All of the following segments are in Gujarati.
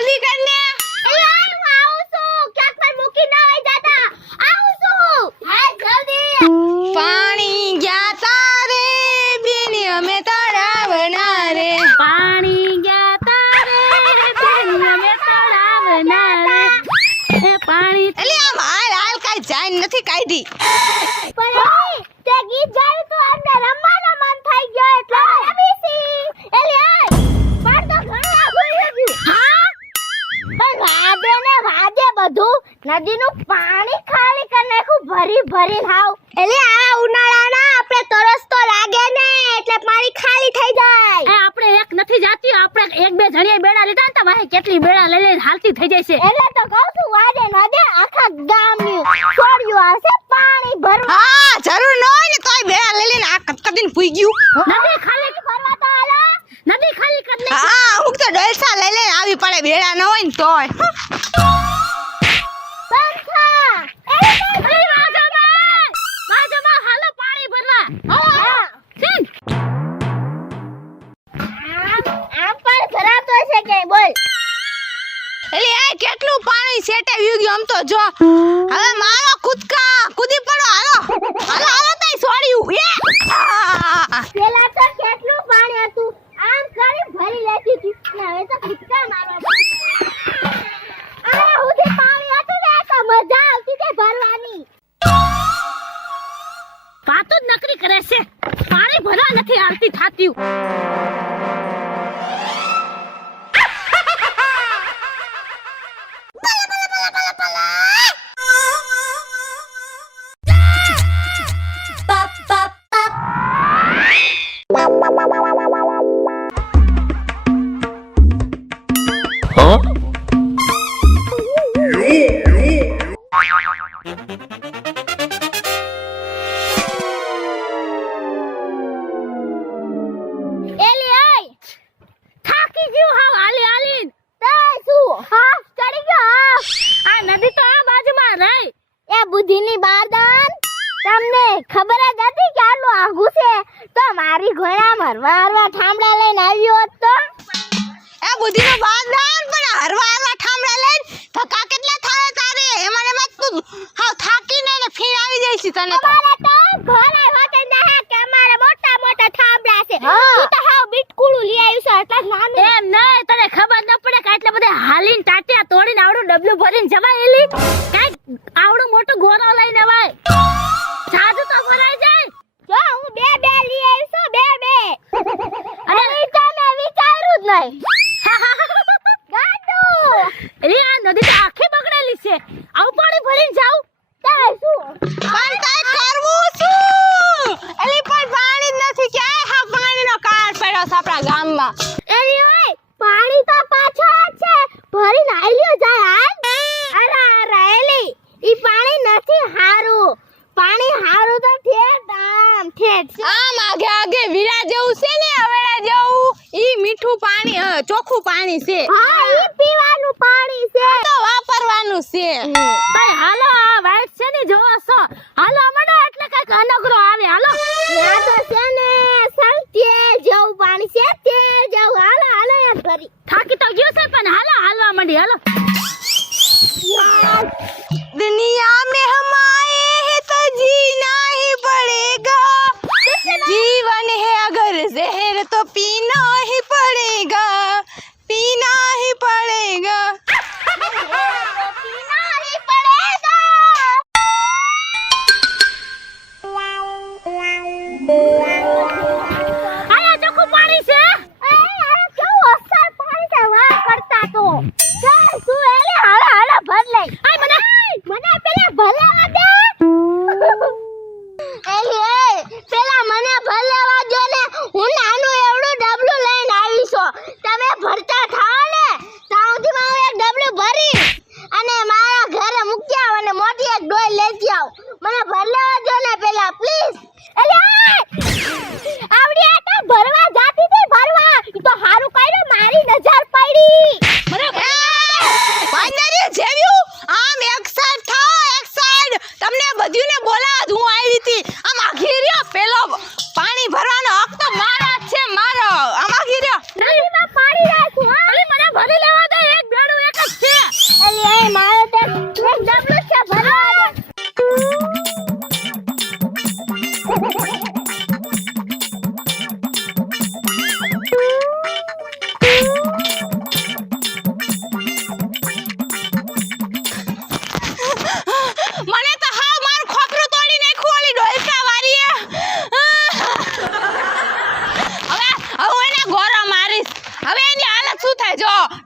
જલ્દી કર ને. આવું છું ક્યાંક પર મૂકી ન હોય જાતા આવું છું હા જલ્દી પાણી ગયા તારે બેની અમે તળાવના રે. પાણી ગયા તારે બેન અમે તળાવના રે એ પાણી એટલે આમ હાલ કાઈ જાન નથી કાઢી. પણ તે ગીત ગાયું તો અમને રમવાનો મન થઈ ગયો એટલે રમીસી એટલે પણ તો ઘણું આગળ ગયું હા પણ વાજે બધું નદીનું પાણી ખાલી કરી નાખ્યું ભરી હાવ એટલે આ ઉનાળાના આપણે તરસ તો લાગે ને એટલે પાણી ખાલી થઈ જાય એ આપણે એક નથી જાતી આપણે એક બે જણીએ બેડા લીધા ને તો ભાઈ કેટલી બેડા લઈ લઈને હાલતી થઈ જાય છે એટલે તો કહું છું વાજે નદે આખા ગામની છોડ્યું આવશે પાણી ભરવા હા જરૂર ન હોય ને તોય બેડા લઈ લઈને આ કદકદીને પૂઈ ગયું. નદી ખાલી ભરવા તો હાલો નદી ખાલી કરી લે હા અમુક તો ડોલસા લઈ લઈને આવી પડે બેડા ન હોય ને તોય. પંખા એ વાજમાં હાલો પાણી ભરવા હા આમ પણ ભરાતો છે કે બોલ એટલે આ કેટલું પાણી સેટે વ્યું ગયું આમ તો જો. હવે મારો કૂદી પડો હાલો તઈ છોડ્યું પેલા તો કેટલું પાણી હતું આમ કરી ભરી લેતી હતી હવે તો કૂદકા મારવા આ ઉધી પાણી હતું ને તો મજા આવતી તે ભરવાની પાતો જ નકરી કરે છે પાણી ભરવા નથી આવતી થાત્યું બુદ્ધિની બારદાન તમને ખબર જ હતી કે આટલું આઘું છે તો મારી ઘોડા મરવા ઠામડા લઈને આવ્યો હોત તો એ બુદ્ધિનો બારદાન પણ હરવા ઠામડા લઈને થકા કેટલા થાય તારે એમાં મત તું હાવ થાકીને ને ફીર આવી જાય છે તને તમારે તો ઘરે હોતે ના કે મારે મોટા ઠામડા છે તું તો હાવ બીટકુડું લઈ આવ્યું છે એટલા નામે એમ નહીં તને ખબર ન પડે કે આટલા બધા હાલીને ટાટિયા તોડીને આવડું ડબલું ભરીને જવાય એલી કાઈ આવડું મોટું ગોરો લઈને આવાય જાદુ તો ભરાઈ જાય જો હું બે લઈ આવી છું બે અને એ તો મેં વિચાર્યું જ નહીં ગાડો રે આ નદી તો આખી બગડેલી છે આવું પાણી ભરીને જાવ તાય શું પણ તાય કરવું શું એલી પણ પાણી જ નથી ક્યાંય હા પાણીનો કાળ પડ્યો છે આપણા ગામમાં એલી ઓય પાણી તો પાછો છે ભરીને આલ્યો જાય અરે એલી ઈ પાણી નથી હારું પાણી હારું તો ઠેઠ આમ આગે વીરા જેવું છે ને અવેડા જેવું ઈ મીઠું પાણી ચોખ્ખું પાણી છે હા ઈ પીવાનું પાણી છે તો વાપરવાનું છે ભાઈ હાલો આ વાઈટ છે ને જોવો છો હાલો મડો એટલે કઈક અનગરો આવે હાલો આ તો છે ને સંતે જેવું પાણી છે તે જેવું હાલો યાર ભરી થાકી તો ગયો છે પણ હાલવા માંડી હાલો दुनिया में हम आए हैं तो जीना ही पड़ेगा जीवन है अगर जहर तो पीना ही पड़ेगा पीना ही पड़ेगा આયા ચોખ્ખું પાણી છે આ કેવું અસર પાણી છે વાહ કરતા તો ચાલ તું એલે હાલો ભર લે આય મને પેલા ભરવા દે પેલા મને ભરવા દો ને હું નાનું એવડું ડબલું લઈને આવી છું તમે ભરતા થાઓ ને તાઉથી હું એક ડબલું ભરી અને મારા ઘરે મૂકી આવ અને મોટી એક ડોલ લેતી આવ મને ભરવા દો ને પેલા પ્લીઝ એલે આવડી આ તો ભરવા જાતી હતી ભરવા ઈ તો હારું કર્યું મારી નજર પડી પાંદરી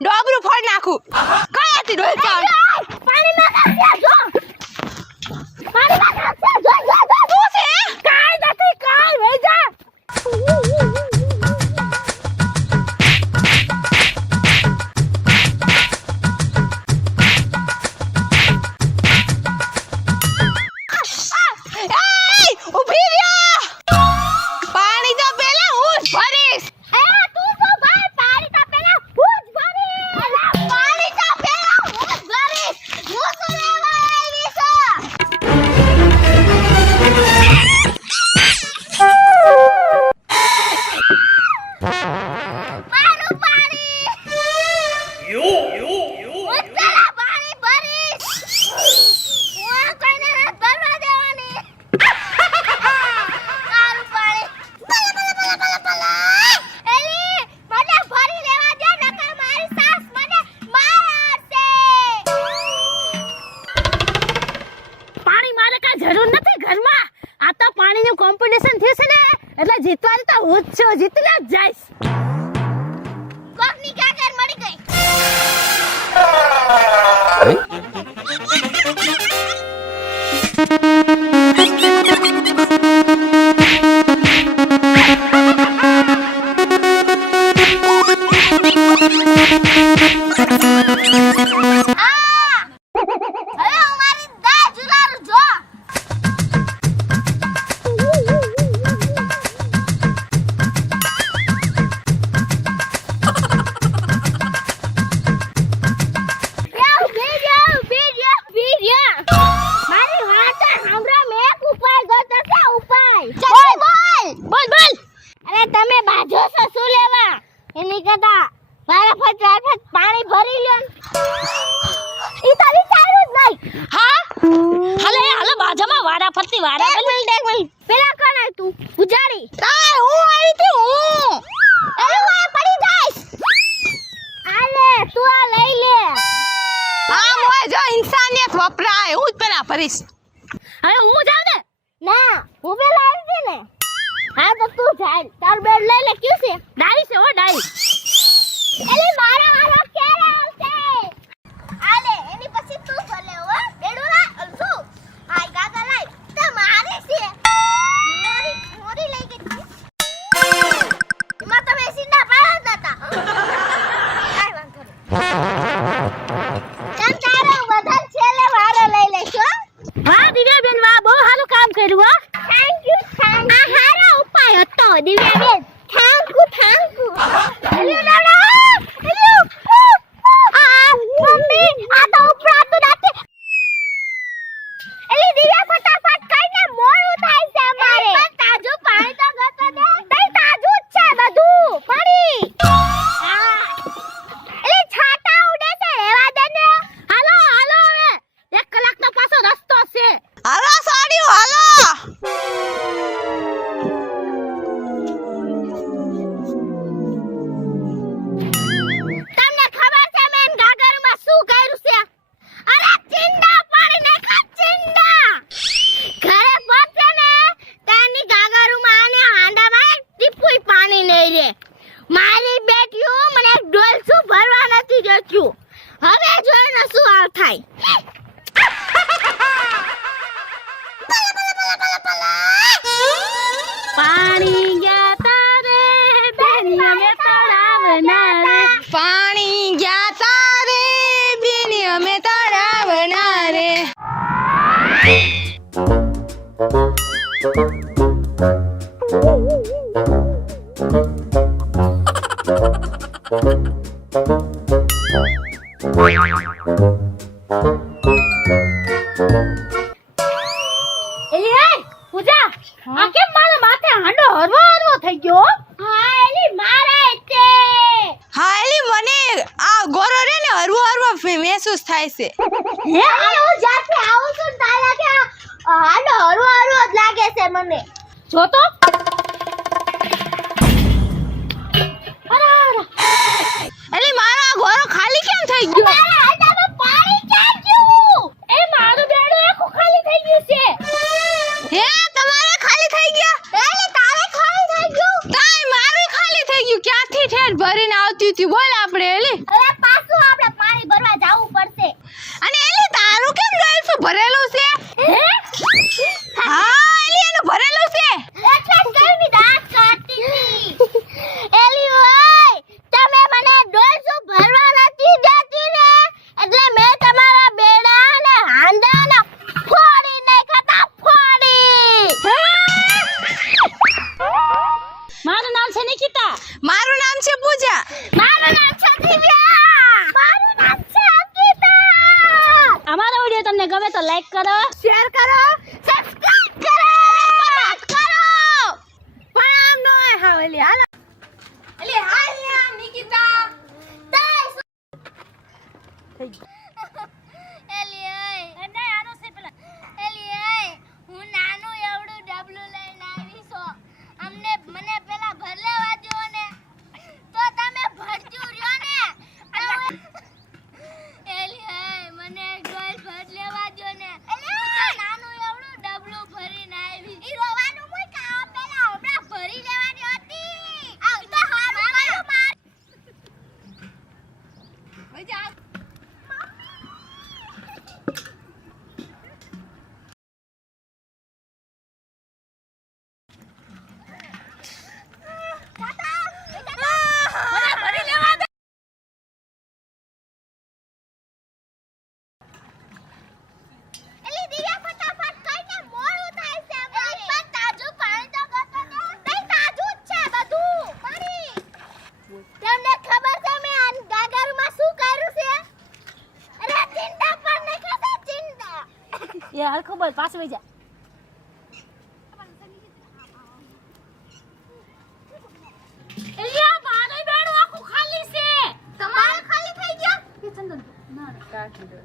ડોબરું ફોડ નાખું કઈ હતી ડોલ ચાલ પાણીમાં નાખ્યા જો પાણીમાં નાખ્યા જો શું છે કાઈ નથી કાઈ વઈ જા ઉભી રહ્યા પાણી તો પેલા હું જ ભરીશ તું તો ભાઈ પાણી તો પેલા હું જ ભરીશ પાણી તો પેલા હું જ ભરીશ હું તો લેવા આવી છું મારું પાણી હું પેલા પાણી ભરીશ હું કોઈને હાથ ભરવા દેવાની મારું પાણી એલી મને ભરી લેવા દે નકર મારી સાસ મને મારશે પાણી મારે કાંઈ જરૂર નથી ઘરમાં આ તો પાણીનું કોમ્પિટિશન થયું છે ને એટલે જીતવાની તો હું જ છું જીતીને જ જઈશ કોકની ગાગર મળી ગઈ હવે હું મારી દા જુલારું જો મારી વાત સાંભળો મેં એક ઉપાય ગોતો છે ઉપાય બોલ અરે તમે બાજો છો શું લેવા એની કરતા મારા ફટ પાણી ભરી લ્યો ઈ તો વિચારું જ નહીં હા હાલો બાજામાં વાડા ફરતી વાડા પેલા કોણ આય તું ઉજાડી તાય હું આવી હતી હું એલું આ પડી જાઈશ આલે તું આ લઈ લે આ મોય જો ઇન્સાનિયત વપરાય હું જ પેલા ભરીશ હવે હું જાઉં ને ના હું પેલા આવી હતી ને હા તો તું જાય તાર બેડ લઈ લે ક્યું છે ડાઈ છે હો ડાઈ એલી મારા વાળો ક્યારે આવશે આલે એની પછી તું ભલે હો બેડુલા અલસુ આય ગાગા લાઈ તે મારી છે મોરી લઈ ગઈ એમાં તમે સીધા પાડતા હતા આય વાંધો નહીં તારે બધા છેલ્લે વાળો લઈ લેશો વાહ દિવ્યાબેન વાહ બહુ સારું કામ કર્યું હો થેન્ક યુ આ હારો ઉપાય હતો દિવ્યાબેન થેન્ક યુ એલી લાડા એલી મમ્મી આ તો ઉપરાતું નથી એલી દિવ્યા ફટાફટ કઈને મોડું થાય છે અમારે પણ તાજું પાણી તો ગતો દે તઈ તાજું જ છે બધું પાણી એલી છાટા ઉડે છે રેવા દે ને હાલો હવે 1 કલાકનો પાછો રસ્તો છે હાલો સાડીઓ હાલો તમને ખબર છે મેં ગાગરમાં શું કર્યું છે અરે ચિંડા પાડી નાખા ચિંડા ઘરે પહોંચે ને તાની ગાગરમાં આને હાંડામાં એક ટીપુઈ પાણી નહીં રે મારી બેટીઓ મને એક ડોલસું ભરવા નથી દેતું હવે જોઈને શું હાલ થાય પાણી ગયા તારે બેની અમે તળાવના રે પાણી ગયા તારે બેની અમે તળાવના રે એલી એ પૂજા આ કેમ મારા માથે હાંડો હરવો થઈ ગયો હા એલી મારે છે હા એલી મને આ ગોરો રે ને હરવો મહેસૂસ થાય છે હે હું જાતે આવું છું તારા કે હાલો હરવો જ લાગે છે મને જો તો એલી મારો આ ગોરો ખાલી કેમ થઈ ગયો મારા હાથમાં પાણી ક્યાં ગયું એ મારું બેડું આખું ખાલી થઈ ગયું છે હે તમારે ખાલી થઈ ગયા એલી તારે ખાલી થઈ ગયું તાય મારું ખાલી થઈ ગયું ક્યાંથી ઠેર ભરીને આવતી હતી બોલ આપણે એલી અરે લાઈક કરો, શેર કરો, સબસ્ક્રાઇબ કરો, કમેન્ટ કરો. પણ આમ ન હોય હાવેલી હાલો એટલે હાલ ને આમ નિકિતા એલી ઓય અને આનો છે પેલા એલી ઓય હું નાનું એવડું ડબલું લઈને આવી છો અમને મને પેલા ભર લેવા દો ને તો તમે ભરજુ રહ્યો ને એલી ઓય મને ગોલ ભર લેવા દો ને હું તો નાનું એવડું ડબલું ભરીને આવી ઈ રોવાનું મોય કા પેલા હમણાં ભરી લેવાની હતી આ તો હારું કર્યું માર મજા એલી દિયા ફટાફટ કઈને મોડું થાય છે અમારે પણ તાજું પાણી તો ગતો ને નહીં તાજું જ છે બધું પાણી તમને ખબર છે મેં આ ગાગરમાં શું કર્યું છે અરે ચિંતા પર નહીં ખાતા ચિંતા એ હરખો બોલ પાછો વઈ જા એલિયા મારે બેડું આખું ખાલી છે તમારે ખાલી થઈ ગયા એ ચંદન ના